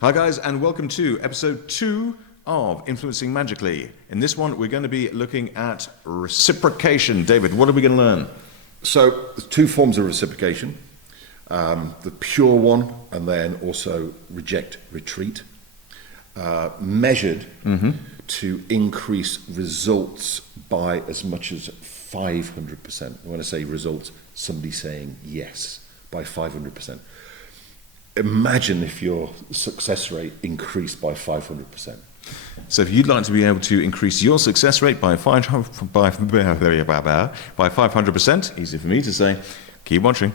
Hi guys, and welcome to episode 2 of Influencing Magically. In this one, we're going to be looking at reciprocation. David, what are we going to learn? So, there's two forms of reciprocation. The pure one, and then also reject, retreat. Measured to increase results by as much as 500%. When I say results, somebody saying yes by 500%. Imagine if your success rate increased by 500%. So if you'd like to be able to increase your success rate by 500%, easy for me to say, keep watching.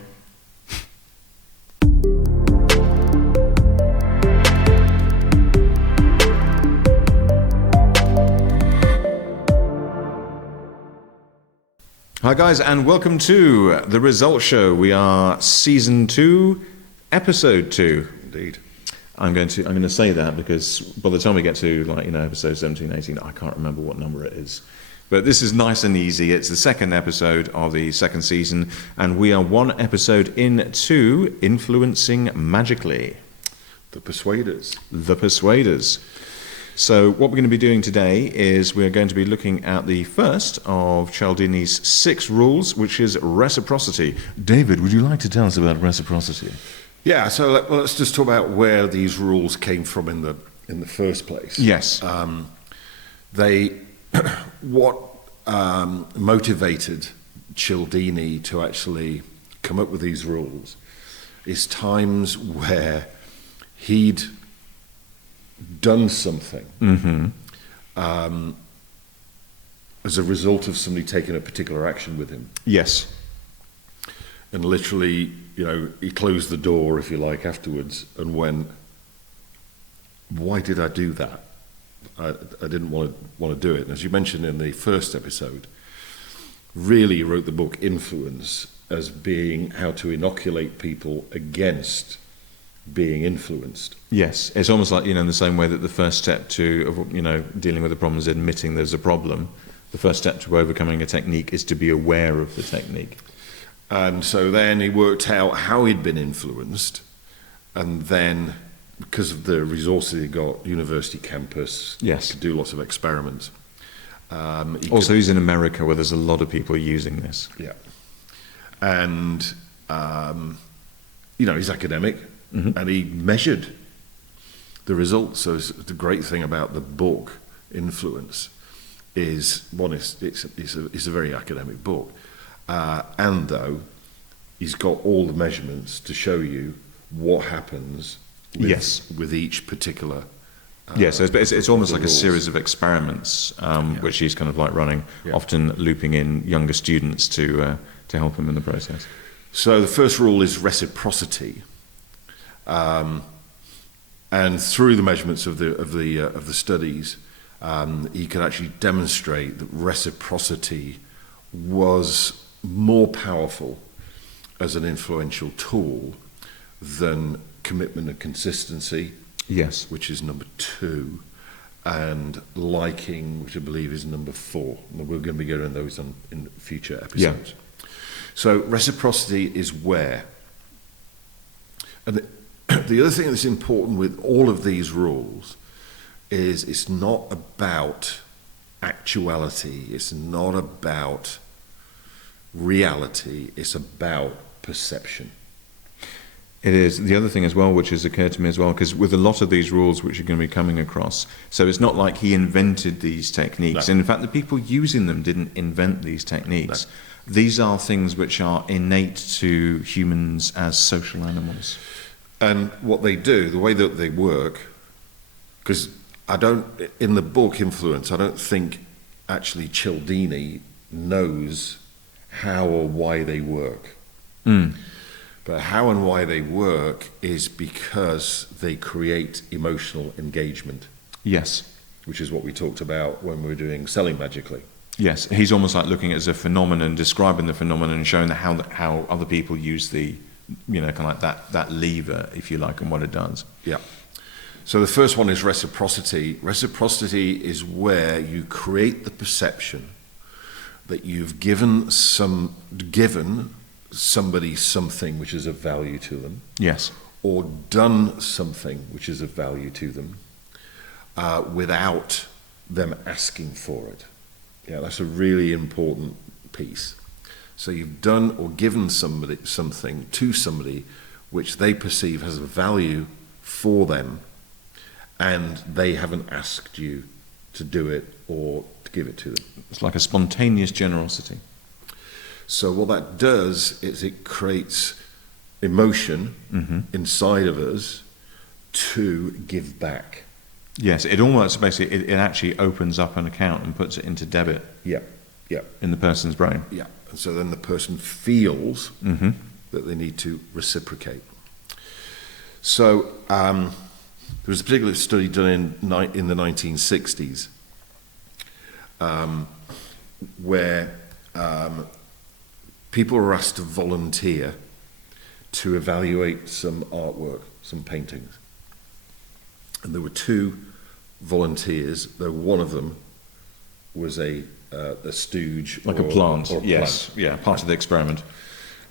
Hi guys, and welcome to The Results Show. We are Season 2, Episode 2. Indeed. I'm going to say that because by the time we get to episode 17, 18, I can't remember what number it is. But this is nice and easy. It's the second episode of the second season, and we are one episode into Influencing Magically. The Persuaders. The Persuaders. So what we're going to be doing today is we're going to be looking at the first of Cialdini's 6 rules, which is reciprocity. David, would you like to tell us about reciprocity? Yeah, so let's just talk about where these rules came from in the first place. Yes. What motivated Cialdini to actually come up with these rules is times where he'd done something as a result of somebody taking a particular action with him. Yes. And literally, he closed the door, if you like, afterwards and went, why did I do that? I didn't want to do it. And as you mentioned in the first episode, really he wrote the book Influence as being how to inoculate people against being influenced. Yes, it's almost like, in the same way that the first step to, dealing with a problem is admitting there's a problem. The first step to overcoming a technique is to be aware of the technique. And so then he worked out how he'd been influenced, and then, because of the resources he got, university campus, yes, could do lots of experiments. He's in America where there's a lot of people using this. Yeah. And, he's academic, and he measured the results. So the great thing about the book, Influence, is, one, it's a very academic book. And though he's got all the measurements to show you what happens with each particular yes, it's almost like rules. A series of experiments which he's kind of like running, often looping in younger students to help him in the process. So the first rule is reciprocity, and through the measurements of the studies, he could actually demonstrate that reciprocity was more powerful as an influential tool than commitment and consistency, yes, which is number 2, and liking, which I believe is number 4. And we're going to be getting those in future episodes. Yeah. So reciprocity is where. And the other thing that's important with all of these rules is it's not about actuality, it's not about reality, it's about perception. It is. The other thing as well, which has occurred to me as well, because with a lot of these rules which you're going to be coming across, so it's not like he invented these techniques. No. And in fact, the people using them didn't invent these techniques. No. These are things which are innate to humans as social animals. And what they do, the way that they work, because in the book Influence, I don't think actually Cialdini knows how or why they work. But how and why they work is because they create emotional engagement. Yes. Which is what we talked about when we were doing Selling Magically. Yes, he's almost like looking at it as a phenomenon, describing the phenomenon and showing how other people use the, kind of like that lever, if you like, and what it does. Yeah. So the first one is reciprocity. Reciprocity is where you create the perception that you've given somebody something which is of value to them. Yes. or done something which is of value to them without them asking for it. Yeah, that's a really important piece. So you've done or given somebody something to somebody which they perceive has a value for them, and they haven't asked you to do it or to give it to them. It's like a spontaneous generosity. So what that does is it creates emotion inside of us to give back. Yes, it almost basically, it actually opens up an account and puts it into debit Yeah, yeah, in the person's brain. yeah. And so then the person feels that they need to reciprocate. So there was a particular study done in the 1960s where people were asked to volunteer to evaluate some artwork, some paintings. And there were two volunteers, though one of them was a stooge. Like or, a plant, or a yes. plant. Yeah, part of the experiment.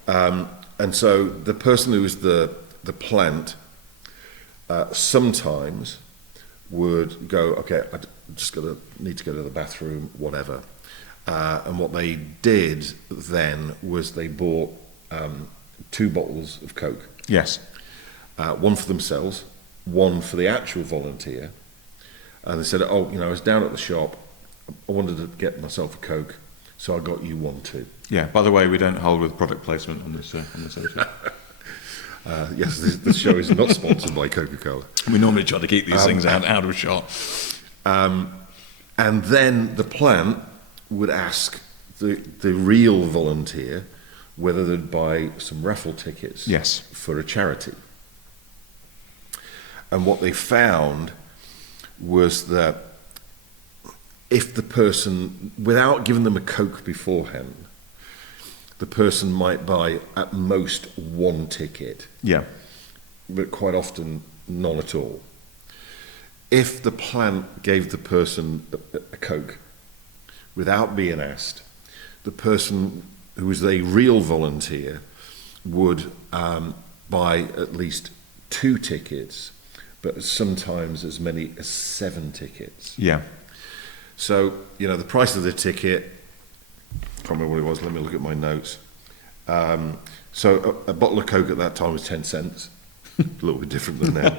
And so the person who was the plant sometimes would go, okay, I just need to go to the bathroom, whatever. And what they did then was they bought 2 bottles of Coke. Yes. One for themselves, one for the actual volunteer. And they said, oh, I was down at the shop, I wanted to get myself a Coke, so I got you one too. Yeah, by the way, we don't hold with product placement on this episode. Yes, this show is not sponsored by Coca-Cola. We normally try to keep these things out of shot. And then the plant would ask the real volunteer whether they'd buy some raffle tickets Yes. for a charity. And what they found was that if the person, without giving them a Coke beforehand, the person might buy at most 1 ticket, Yeah. but quite often none at all. If the plant gave the person a Coke without being asked, the person who was a real volunteer would buy at least 2 tickets, but sometimes as many as 7 tickets. Yeah. So, the price of the ticket, I can't remember what it was, let me look at my notes. So a bottle of Coke at that time was 10 cents. A little bit different than now.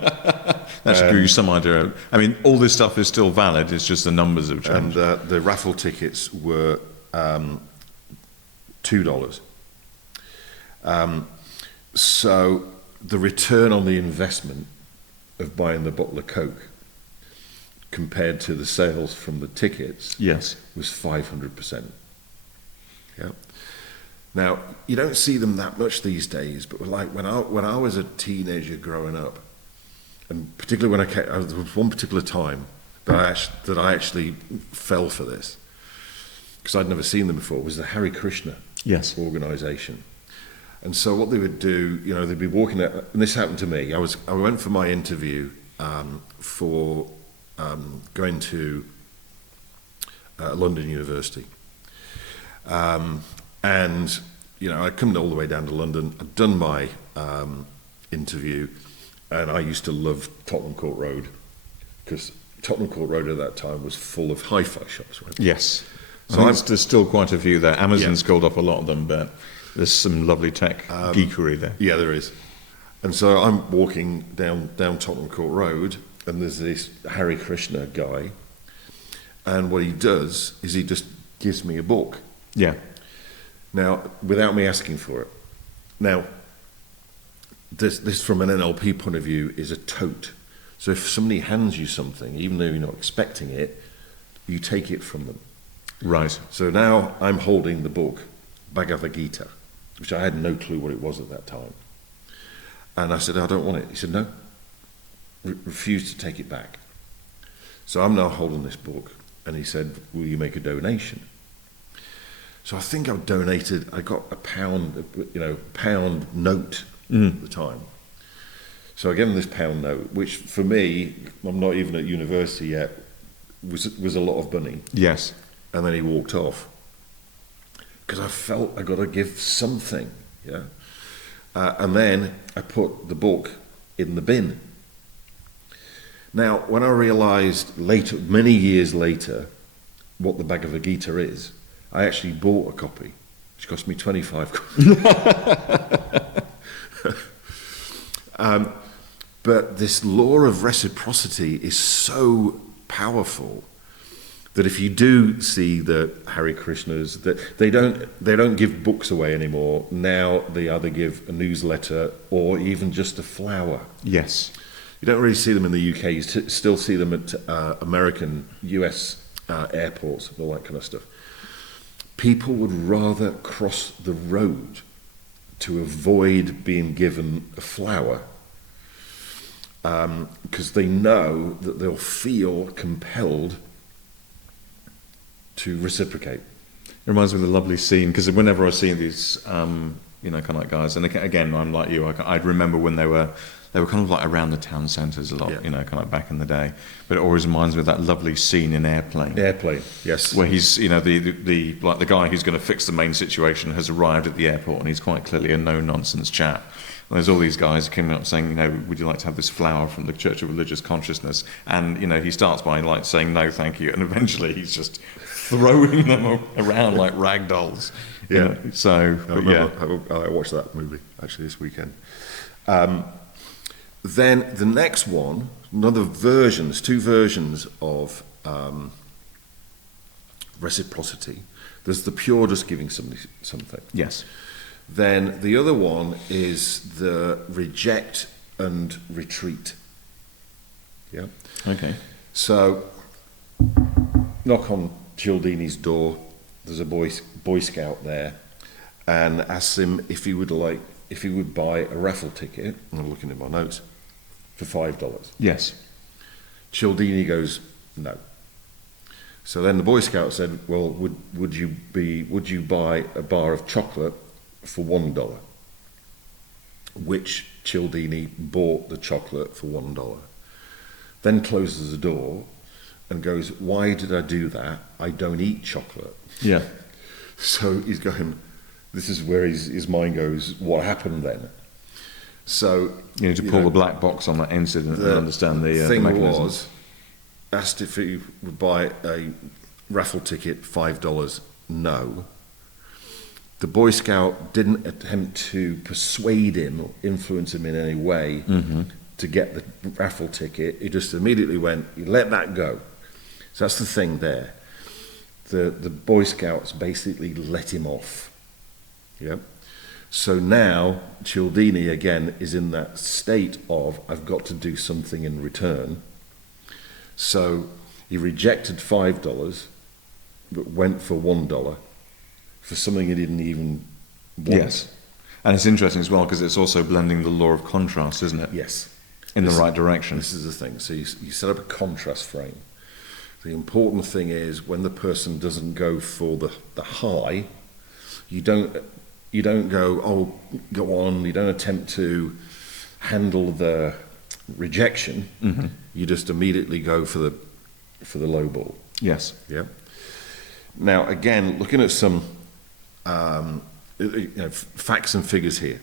That should give you some idea. I mean, all this stuff is still valid, it's just the numbers have changed. And the raffle tickets were $2. So the return on the investment of buying the bottle of Coke compared to the sales from the tickets Yes. was 500%. Yeah. Now, you don't see them that much these days, but like when I was a teenager growing up, and particularly when there was one particular time that I actually fell for this, because I'd never seen them before, was the Hare Krishna Yes. organisation. And so what they would do, they'd be walking out, and this happened to me. I went for my interview for going to London University. And, I'd come all the way down to London. I'd done my interview, and I used to love Tottenham Court Road, because Tottenham Court Road at that time was full of hi-fi shops, right? Yes. So There's still quite a few there. Amazon's called off a lot of them, but there's some lovely tech geekery there. Yeah, there is. And so I'm walking down Tottenham Court Road, and there's this Hare Krishna guy, and what he does is he just gives me a book. Yeah. Now, without me asking for it. Now, this from an NLP point of view is a tote. So if somebody hands you something, even though you're not expecting it, you take it from them. Right. So now I'm holding the book, Bhagavad Gita, which I had no clue what it was at that time. And I said, I don't want it. He said, no, refuse to take it back. So I'm now holding this book, and he said, will you make a donation? So I think I got a pound note at the time. So I gave him this pound note, which for me, I'm not even at university yet, was a lot of money. Yes. And then he walked off. Because I felt I got to give something, yeah. And then I put the book in the bin. Now, when I realised later, many years later, what the Bhagavad Gita is, I actually bought a copy, which cost me 25 quid. But this law of reciprocity is so powerful that if you do see the Hare Krishnas, that they don't give books away anymore. Now they either give a newsletter or even just a flower. Yes. You don't really see them in the UK. You still see them at American, US airports and all that kind of stuff. People would rather cross the road to avoid being given a flower because they know that they'll feel compelled to reciprocate. It reminds me of the lovely scene, because whenever I see these, kind of like guys, and again, I'm like you, I'd remember when they were kind of like around the town centres a lot, Yeah. kind of like back in the day. But it always reminds me of that lovely scene in Airplane. Airplane, yes. Where he's, the guy who's going to fix the main situation has arrived at the airport, and he's quite clearly a no-nonsense chap. And there's all these guys coming up saying, would you like to have this flower from the Church of Religious Consciousness? And, he starts by like saying, no, thank you. And eventually he's just throwing them around like rag dolls. Yeah. So, I watched that movie actually this weekend. Then the next one, two versions of reciprocity. There's the pure just giving something. Yes. Then the other one is the reject and retreat. Yeah. Okay. So, knock on Cialdini's door. There's a Boy Scout there, and asks him if he would buy a raffle ticket. I'm looking at my notes for $5. Yes. Cialdini goes no. So then the Boy Scout said, "Well, would you buy a bar of chocolate for $1?" Which Cialdini bought the chocolate for $1. Then closes the door and goes, "Why did I do that? I don't eat chocolate." Yeah. So he's going, this is where his mind goes, what happened then? So You need to pull the black box on that incident and understand the thing mechanism. was, asked if he would buy a raffle ticket, $5, no. The Boy Scout didn't attempt to persuade him or influence him in any way to get the raffle ticket. He just immediately went, "You let that go." So that's the thing there. The Boy Scouts basically let him off. Yeah. So now Cialdini again is in that state of, I've got to do something in return. So he rejected $5, but went for $1 for something he didn't even want. Yes. And it's interesting as well because it's also blending the law of contrast, isn't it? Yes. In the right direction. This is the thing. So you set up a contrast frame. The important thing is when the person doesn't go for the high, you don't go, oh, go on. You don't attempt to handle the rejection. You just immediately go for the low ball. Yes. Yeah. Now again, looking at some facts and figures here.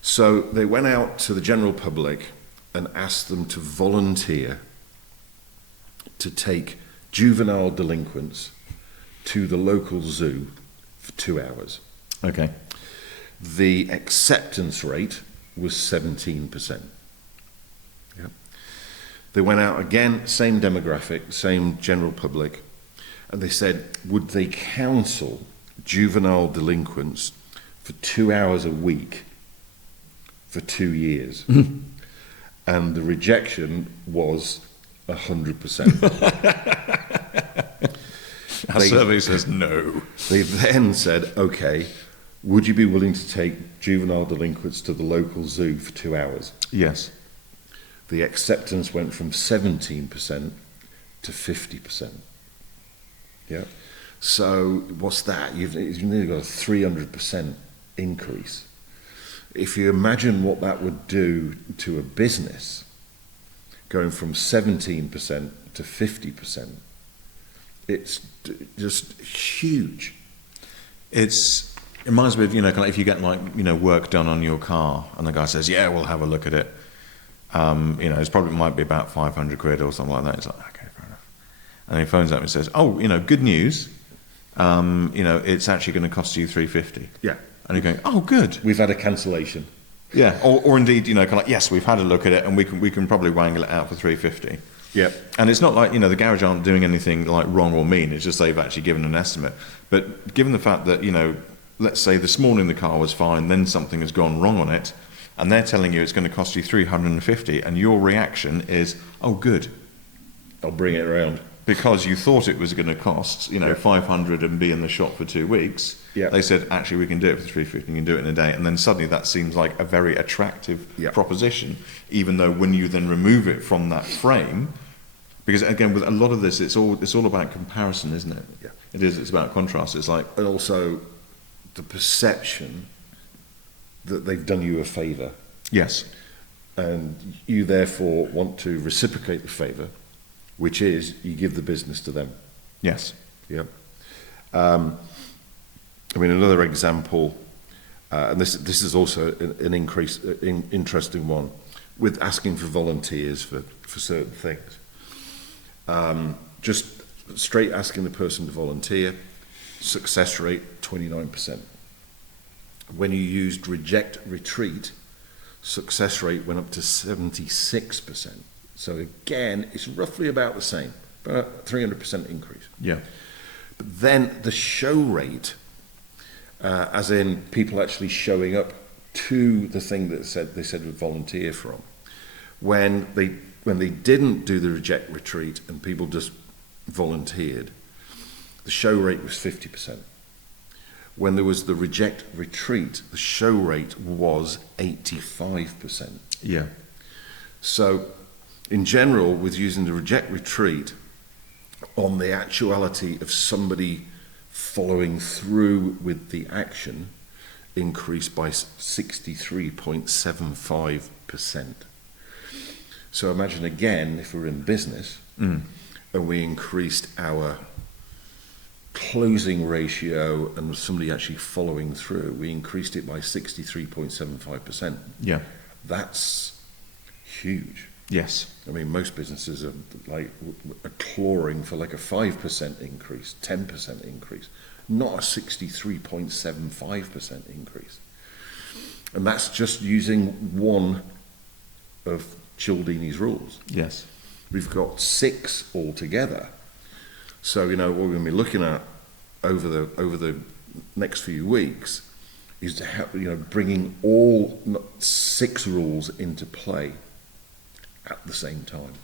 So they went out to the general public and asked them to volunteer to take juvenile delinquents to the local zoo for 2 hours. Okay. The acceptance rate was 17%. Yeah. They went out again, same demographic, same general public, and they said, would they counsel juvenile delinquents for 2 hours a week for 2 years? And the rejection was 100%. Our survey says no. They then said, okay, would you be willing to take juvenile delinquents to the local zoo for 2 hours? Yes. The acceptance went from 17% to 50%. Yeah. So what's that? You've nearly got a 300% increase. If you imagine what that would do to a business, going from 17% to 50%, it's just huge. It reminds me of, kind of if you get work done on your car and the guy says, yeah, we'll have a look at it. It's probably might be about 500 quid or something like that. It's like, okay, fair enough. And he phones up and says, oh, good news. It's actually going to cost you 350. Yeah. And you're going, oh, good. We've had a cancellation. Yeah. Or indeed, kind of like, yes, we've had a look at it and we can probably wangle it out for 350. Yeah. And it's not like, the garage aren't doing anything like wrong or mean. It's just they've actually given an estimate. But given the fact that, let's say this morning the car was fine, then something has gone wrong on it, and they're telling you it's going to cost you 350, and your reaction is, oh, good. I'll bring it around. Because you thought it was going to cost, 500 and be in the shop for 2 weeks. Yeah. They said, actually, we can do it for 350, you can do it in a day. And then suddenly that seems like a very attractive proposition, even though when you then remove it from that frame, because again, with a lot of this, it's all about comparison, isn't it? Yeah. It is. It's about contrast. It's like, and also the perception that they've done you a favour. Yes. And you therefore want to reciprocate the favour, which is you give the business to them. Yes. Yeah. Another example, and this is also an interesting one, with asking for volunteers for certain things. Just straight asking the person to volunteer, success rate 29%. When you used reject retreat, success rate went up to 76%. So again, it's roughly about the same, about 300% increase. Yeah. But then the show rate, as in people actually showing up to the thing that they said would volunteer from, when they didn't do the reject retreat and people just volunteered, the show rate was 50%. When there was the reject retreat, the show rate was 85%. Yeah. So, in general, with using the reject retreat, on the actuality of somebody following through with the action, increased by 63.75%. So imagine again, if we're in business and we increased our closing ratio and somebody actually following through, we increased it by 63.75%. Yeah. That's huge. Yes. Most businesses are clawing for like a 5% increase, 10% increase, not a 63.75% increase. And that's just using one of Cialdini's rules. Yes. We've got 6 altogether. So, what we're going to be looking at over the next few weeks is to help, bringing all 6 rules into play at the same time.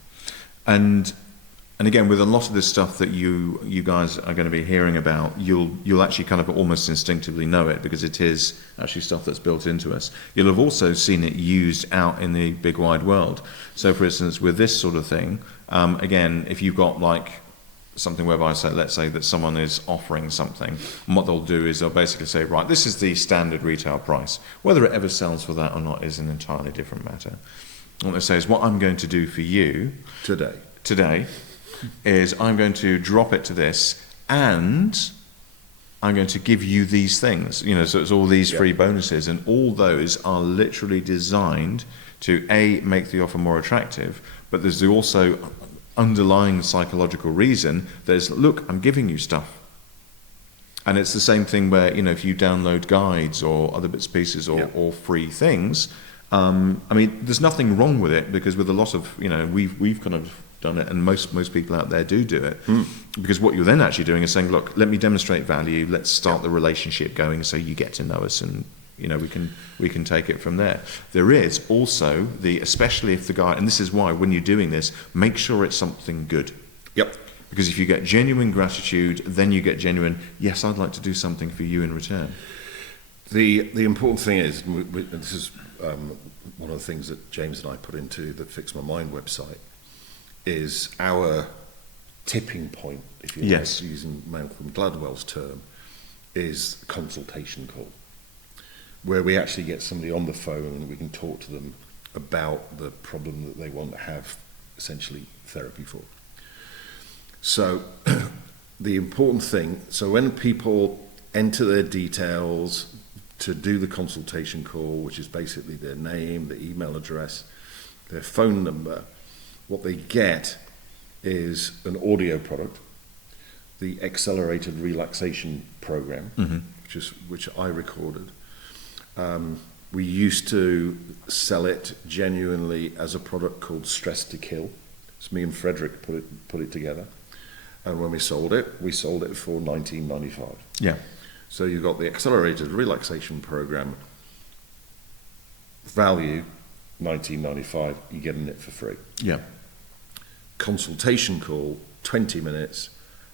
And again, with a lot of this stuff that you guys are going to be hearing about, you'll actually kind of almost instinctively know it, because it is actually stuff that's built into us. You'll have also seen it used out in the big wide world. So, for instance, with this sort of thing, again, if you've got like something whereby, let's say that someone is offering something, and what they'll do is they'll basically say, right, this is the standard retail price. Whether it ever sells for that or not is an entirely different matter. What they say is, what I'm going to do for you today is I'm going to drop it to this, and I'm going to give you these things. So it's all these free bonuses, and all those are literally designed to make the offer more attractive, but there's also underlying psychological reason that is, look, I'm giving you stuff. And it's the same thing where, if you download guides or other bits and pieces or free things, there's nothing wrong with it, because with a lot of, we've kind of done it, and most people out there do it, because what you're then actually doing is saying, look, let me demonstrate value, let's start the relationship going so you get to know us, and we can take it from there. There is also especially if the guy, and this is why when you're doing this, make sure it's something good. Yep. Because if you get genuine gratitude, then you get genuine, yes, I'd like to do something for you in return. The important thing is, and this is one of the things that James and I put into the Fix My Mind website, is our tipping point, if you like, using Malcolm Gladwell's term, is consultation call, where we actually get somebody on the phone and we can talk to them about the problem that they want to have essentially therapy for. So the important thing, so when people enter their details to do the consultation call, which is basically their name, the email address, their phone number, what they get is an audio product, the accelerated relaxation program, which I recorded. We used to sell it genuinely as a product called Stress to Kill. It's me and Frederick put it together, and when we sold it for $19.95. Yeah. So you've got the accelerated relaxation program, value $19.95. You're getting it for free. Yeah. Consultation call 20 minutes,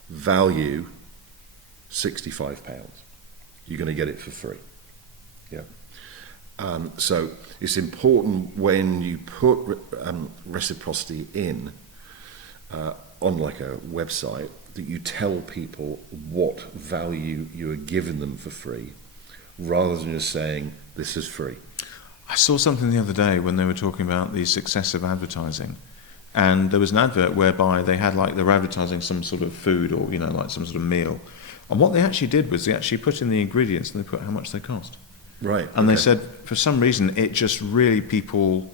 value £65. You're going to get it for free. Yeah. So it's important when you put reciprocity in on like a website that you tell people what value you are giving them for free, rather than just saying this is free. I saw something the other day when they were talking about the success of advertising, and there was an advert whereby they had like they were advertising some sort of food or like some sort of meal, and what they actually did was they actually put in the ingredients and they put how much they cost. Right. And they said for some reason it just really people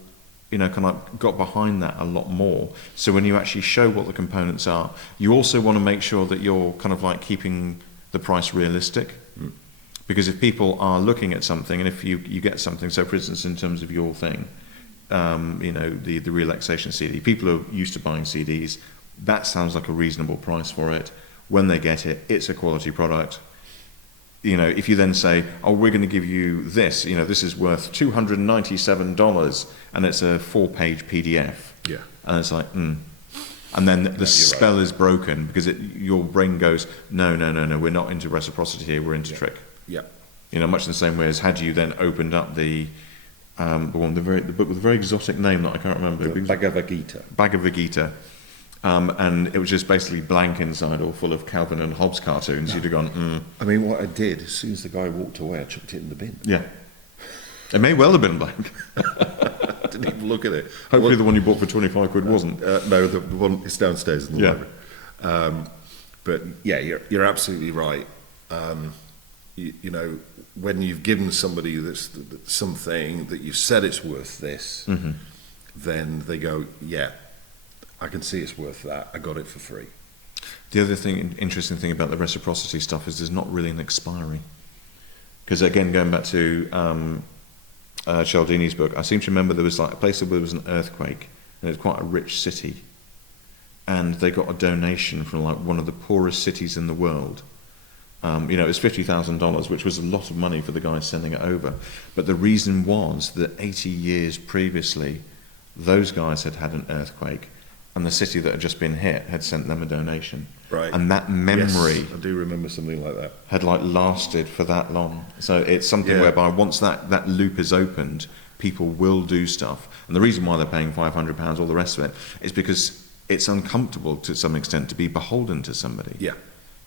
kind of got behind that a lot more. So when you actually show what the components are, you also want to make sure that you're kind of like keeping the price realistic. Because if people are looking at something, and if you get something, so for instance in terms of your thing, the relaxation CD, people are used to buying CDs, that sounds like a reasonable price for it. When they get it, it's a quality product. If you then say, oh, we're going to give you this, this is worth $297, and it's a 4-page PDF. Yeah. And it's like, And then the spell is broken because your brain goes, no, we're not into reciprocity here, we're into trick. Yeah. Much in the same way as had you then opened up the book with a very exotic name that I can't remember. Bhagavad Gita. Bhagavad Gita. And it was just basically blank inside, all full of Calvin and Hobbes cartoons. You'd have gone, I mean, what I did, as soon as the guy walked away, I chucked it in the bin. Yeah. It may well have been blank. I didn't even look at it. Hopefully the one you bought for 25 quid wasn't. No, the one is downstairs in the library. But yeah, you're absolutely right. When you've given somebody something that you said it's worth this, then they go, yeah, I can see it's worth that. I got it for free. The other interesting thing about the reciprocity stuff is there's not really an expiry. Because again, going back to Cialdini's book, I seem to remember there was like a place where there was an earthquake, and it was quite a rich city, and they got a donation from like one of the poorest cities in the world. It was $50,000, which was a lot of money for the guy sending it over. But the reason was that 80 years previously, those guys had had an earthquake, and the city that had just been hit had sent them a donation. Right. And that memory, yes, I do remember something like that, had like lasted for that long. So it's something whereby once that loop is opened, people will do stuff. And the reason why they're paying £500, all the rest of it, is because it's uncomfortable to some extent to be beholden to somebody. Yeah.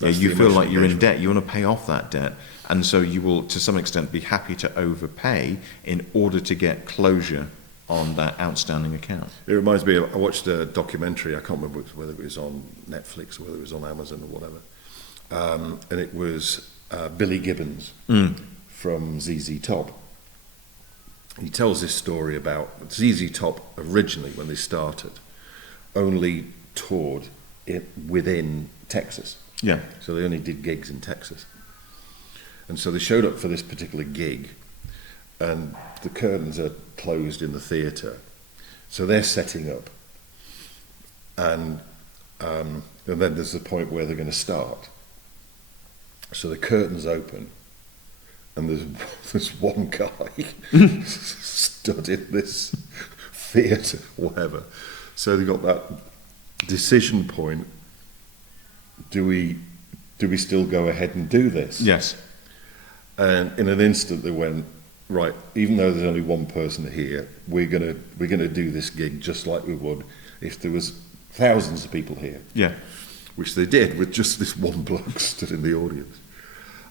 You feel like you're in debt, you want to pay off that debt, and so you will to some extent be happy to overpay in order to get closure on that outstanding account. It reminds me, I watched a documentary, I can't remember whether it was on Netflix or whether it was on Amazon or whatever, and it was Billy Gibbons from ZZ Top. He tells this story about ZZ Top originally, when they started, only toured within Texas. Yeah. So they only did gigs in Texas. And so they showed up for this particular gig, and the curtains are closed in the theatre. So they're setting up. And then there's the point where they're going to start. So the curtains open, and there's one guy stood in this theatre, whatever. So they got that decision point. Do we still go ahead and do this? Yes. And in an instant they went, right, even though there's only one person here, we're gonna do this gig just like we would if there was thousands of people here. Yeah. Which they did, with just this one bloke stood in the audience.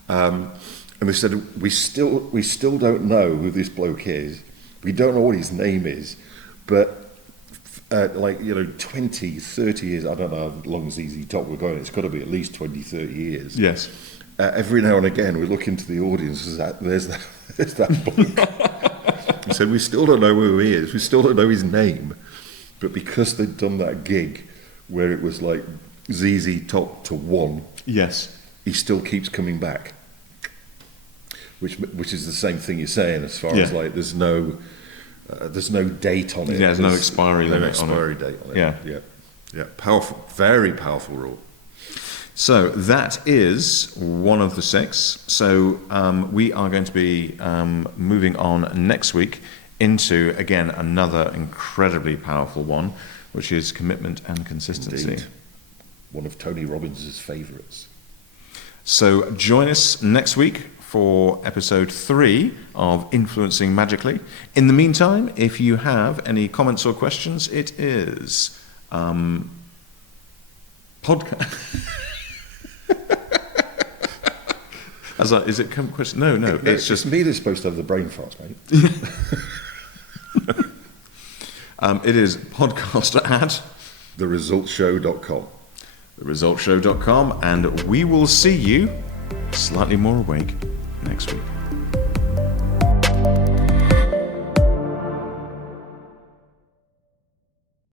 And they said, we still don't know who this bloke is. We don't know what his name is, but 20, 30 years, I don't know how long ZZ Top we're going, it's got to be at least 20, 30 years. Yes. Every now and again we look into the audience, there's that bloke. said, we still don't know who he is. We still don't know his name. But because they'd done that gig where it was like ZZ Top to 1, Yes. he still keeps coming back. Which is the same thing you're saying as far as like there's no date on it. Yeah, there's no expiry limit expiry date on it. Yeah. Yeah. Powerful, very powerful rule. So that is one of the 6. So we are going to be moving on next week into, again, another incredibly powerful one, which is commitment and consistency. Indeed. One of Tony Robbins' favourites. So join us next week for episode 3 of Influencing Magically. In the meantime, if you have any comments or questions, it is podcast. Is it question? No, it's just me that's supposed to have the brain farts, mate. It is podcast at theresultshow.com. theresultshow.com, and we will see you slightly more awake next week.